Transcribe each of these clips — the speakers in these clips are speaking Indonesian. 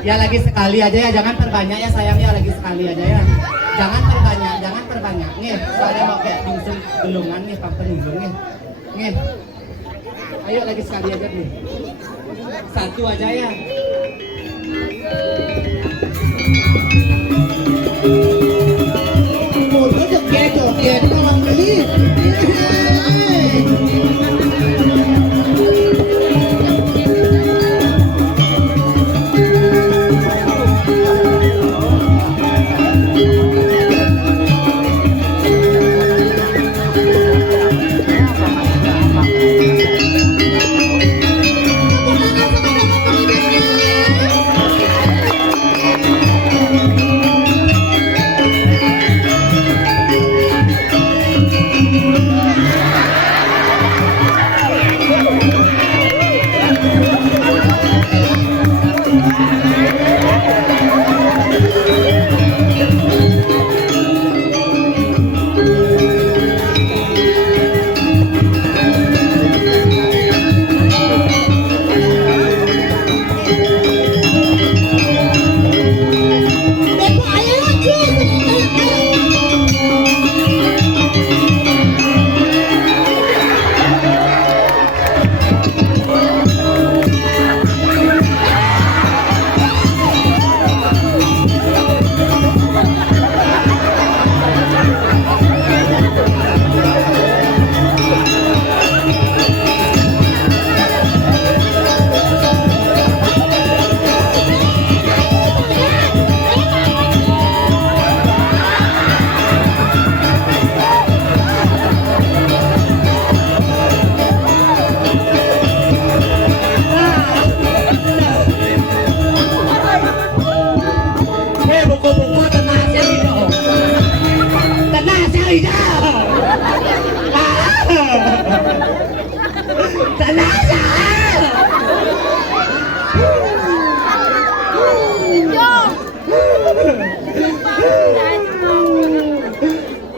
Ya lagi sekali aja ya, jangan perbanyak ya sayang ya, lagi sekali aja ya. Jangan perbanyak, jangan perbanyak. Nih, soalnya mau kayak diusung gelungan nih, pampen ujung nih. Nih. Ayo lagi sekali aja nih. Satu aja ya. Mulut joget kawan beli.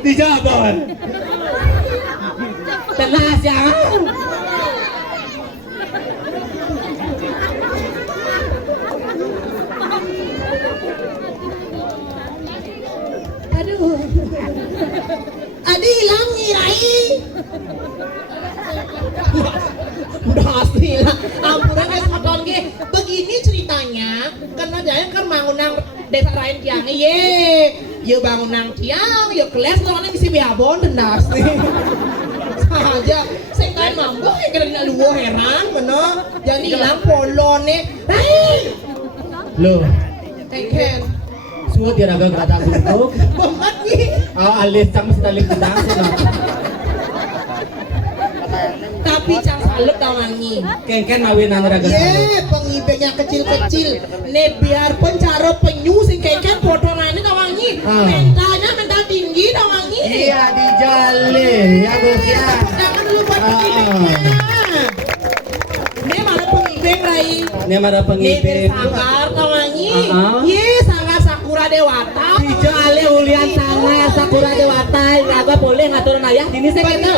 Dijabon. Tenang jangan. Aduh. Adi hilang nih Rai. Udah asli lah. Ampunan es motor ge. Begini ceritanya, karena dia kan bangunan desa lain tiang ye. Yo bangunan tiang, yo kelas lawannya bisa biabon dendas nih. Saja, saya kan mampu ya kira dina luwo heran bener. Jangan hilang polon nih. Rai. Loh, Ken. suat dia raga kata untuk. Banget nih. Alis cang sedalik bidang sih. Tapi cang salut tawangi. Ken mawin nang raga. Ye, pengibenya kecil-kecil. Ne biarpun cara penyu sing keken potongannya tawangi. Mentanya mental tinggi tawangi. Iya di jale ya bos ya. Jangan dulu buat pengibenya. Ne mana pengibeng Rai? Ini mara Ne pengibeng. sanggar tawangi. Ah. Ye, sanggar Sakura Dewata. Di jale ulian sana Sakura Dewata. Agak boleh ngatur ayah ini saya kena.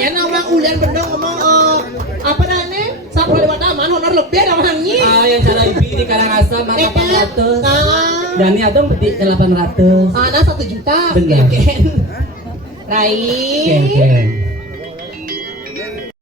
Ya nama ulian bener ngomong apa namanya? Sakura Dewata man honor lebih tawangi. Ah yang cara ibi di Karangasem mah 400. Ah. Dan ini atau beti 800. Ana 1 juta. Benar. Ken. Rai. Ken.